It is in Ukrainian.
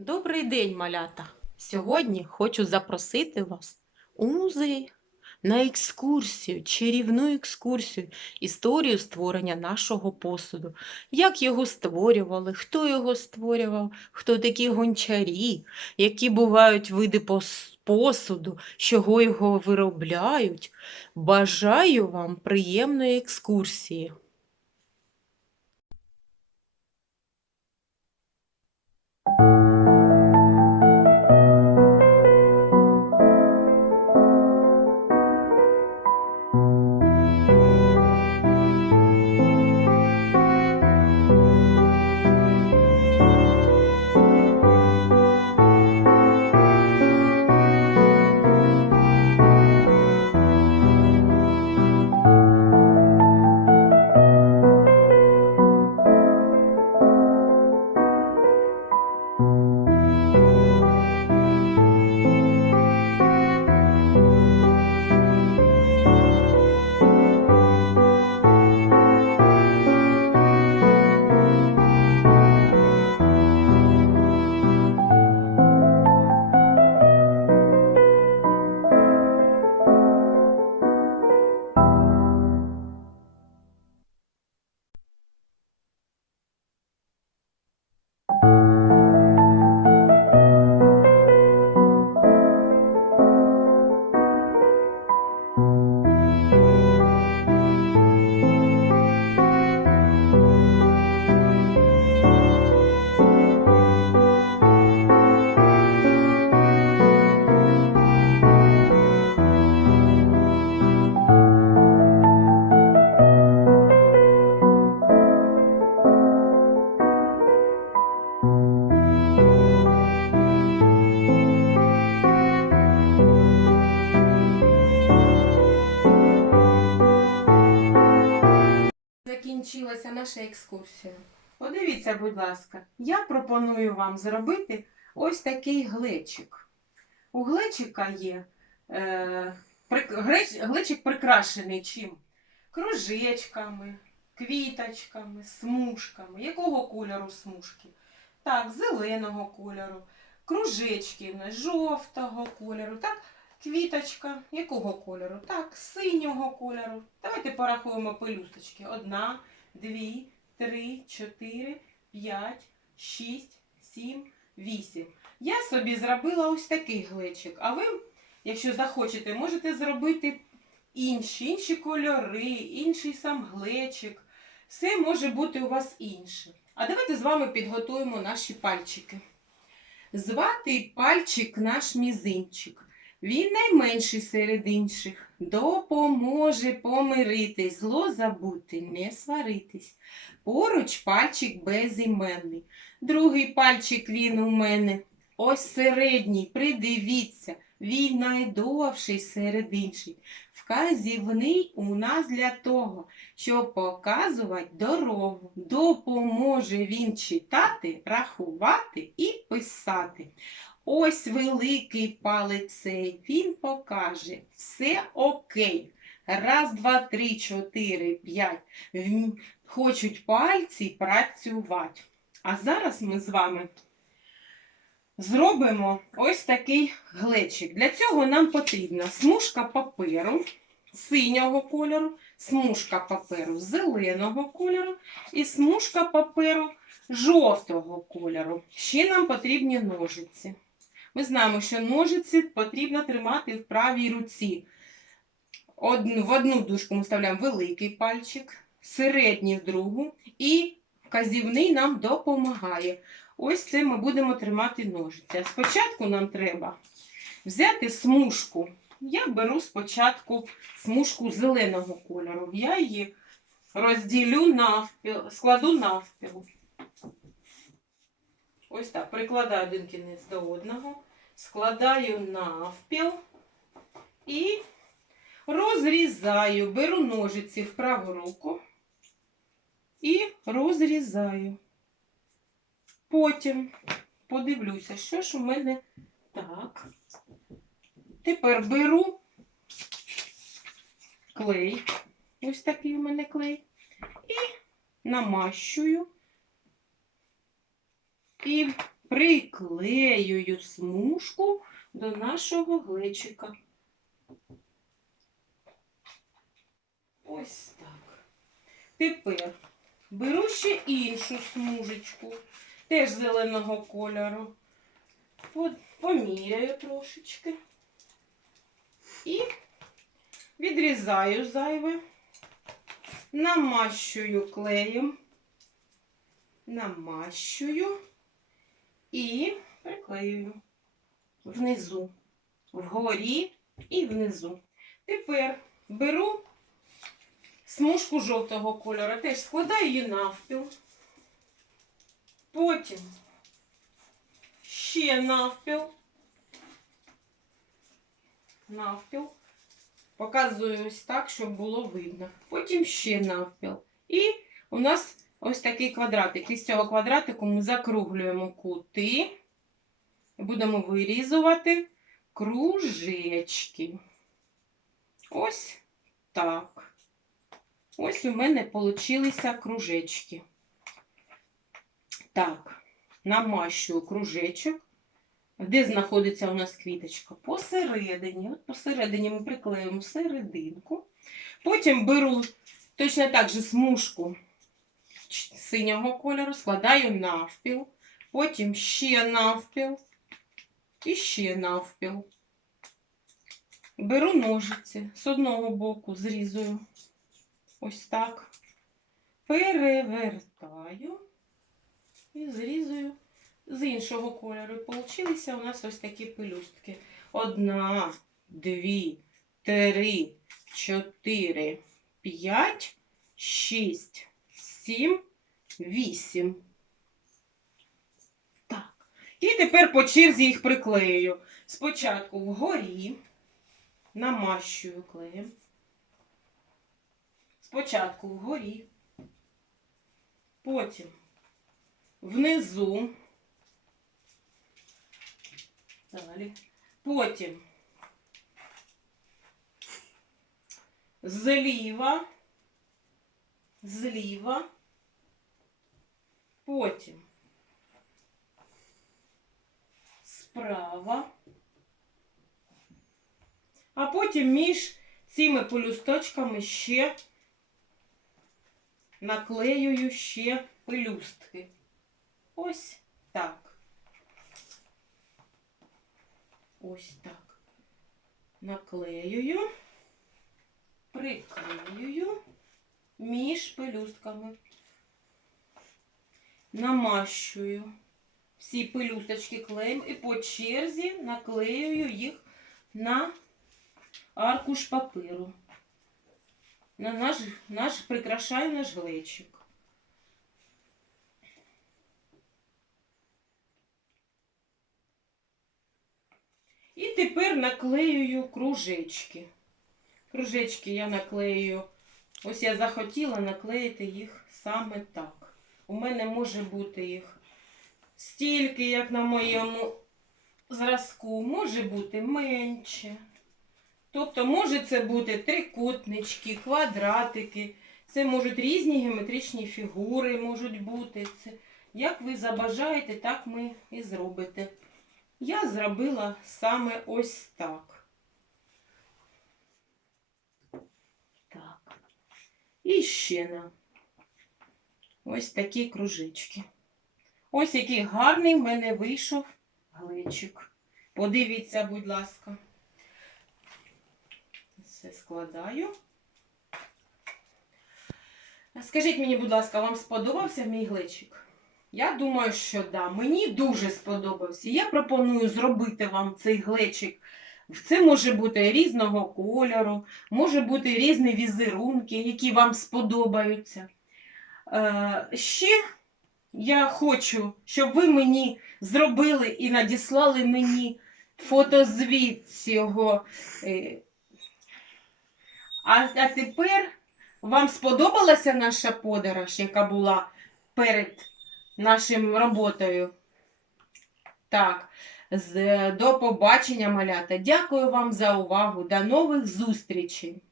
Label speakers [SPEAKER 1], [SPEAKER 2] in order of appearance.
[SPEAKER 1] Добрий день, малята! Сьогодні хочу запросити вас у музей на екскурсію, чарівну екскурсію, історію створення нашого посуду. Як його створювали, хто його створював, хто такі гончарі, які бувають види посуду, чого його виробляють. Бажаю вам приємної екскурсії. Закінчилася наша екскурсія. Подивіться, будь ласка, я пропоную вам зробити ось такий глечик. У глечика є е, глеч- глечик прикрашений чим? Кружечками, квіточками, смужками. Якого кольору смужки? Так, зеленого кольору. Кружечки жовтого кольору. Так, квіточка якого кольору? Так, синього кольору. Давайте порахуємо пелюсточки. Одна, дві, три, чотири, п'ять, шість, сім, вісім. Я собі зробила ось такий глечик. А ви, якщо захочете, можете зробити інші, інші кольори, інший сам глечик. Все може бути у вас інше. А давайте з вами підготуємо наші пальчики. Звати пальчик наш мізинчик. Він найменший серед інших, допоможе помиритись, зло забути, не сваритись. Поруч пальчик безіменний. Другий пальчик він у мене. Ось середній, придивіться, він найдовший серед інших. Вказівний у нас для того, щоб показувати дорогу. Допоможе він читати, рахувати і писати. Ось великий палець він покаже все окей. Раз, два, три, чотири, п'ять. Хочуть пальці працювати. А зараз ми з вами зробимо ось такий глечик. Для цього нам потрібна смужка паперу синього кольору, смужка паперу зеленого кольору і смужка паперу жовтого кольору. Ще нам потрібні ножиці. Ми знаємо, що ножиці потрібно тримати в правій руці. В одну дужку ми вставляємо великий пальчик, середній в другу і вказівний нам допомагає. Ось це ми будемо тримати ножиці. Спочатку нам треба взяти смужку. Я беру спочатку смужку зеленого кольору. Я її розділю навпіл, складу навпіл. Ось так, прикладаю один кінець до одного, складаю навпіл і розрізаю, беру ножиці в праву руку і розрізаю. Потім подивлюся, що ж у мене так. Тепер беру клей, ось такий у мене клей, і намащую. І приклеюю смужку до нашого глечика. Ось так. Тепер беру ще іншу смужечку, теж зеленого кольору. Поміряю трошечки. І відрізаю зайве, намащую клеєм, намащую і приклеюю внизу, вгорі і внизу. Тепер беру смужку жовтого кольору, теж складаю її навпіл. Потім ще навпіл. Навпіл. Показую ось так, щоб було видно. Потім ще навпіл. І у нас ось такий квадратик. І з цього квадратику ми закруглюємо кути. Будемо вирізувати кружечки. Ось так. Ось у мене получилися кружечки. Так, намащую кружечок. Де знаходиться у нас квіточка? Посередині. От посередині ми приклеїмо серединку. Потім беру точно так же смужку синього кольору, складаю навпіл. Потім ще навпіл. І ще навпіл. Беру ножиці з одного боку, зрізую. Ось так. Перевертаю і зрізую з іншого кольору. І Получилися у нас ось такі пелюстки. Одна, дві, три, чотири, п'ять, шість, сім, вісім. Так. І тепер по черзі їх приклею. Спочатку вгорі намащую клеєм. Спочатку вгорі. Потім внизу. Далі. Потім зліва, зліва, потім справа, а потім між цими полюсточками ще наклеюю ще пелюстки. Ось так. Ось так. Наклеюю, приклеюю між пелюстками. Намащую всі пелюсточки клеєм і по черзі наклеюю їх на аркуш паперу. На наш, наш прикрашаю наш глечик. І тепер наклеюю кружечки. Кружечки я наклею. Ось я захотіла наклеїти їх саме так. У мене може бути їх стільки, як на моєму зразку, може бути менше. Тобто, може це бути трикутнички, квадратики, це можуть різні геометричні фігури можуть бути. Це, як ви забажаєте, так ми і зробите. Я зробила саме ось так. Так. І ще на ось такі кружечки. Ось який гарний в мене вийшов глечик. Подивіться, будь ласка. Все складаю. Скажіть мені, будь ласка, вам сподобався мій глечик? Я думаю, що да. Мені дуже сподобався. Я пропоную зробити вам цей глечик. Це може бути різного кольору, може бути різні візерунки, які вам сподобаються. Е, ще я хочу, щоб ви мені зробили і надіслали мені фотозвіт цього. е, А, а тепер вам сподобалася наша подорож, яка була перед нашим роботою? Так, до побачення, малята. Дякую вам за увагу. До нових зустрічей!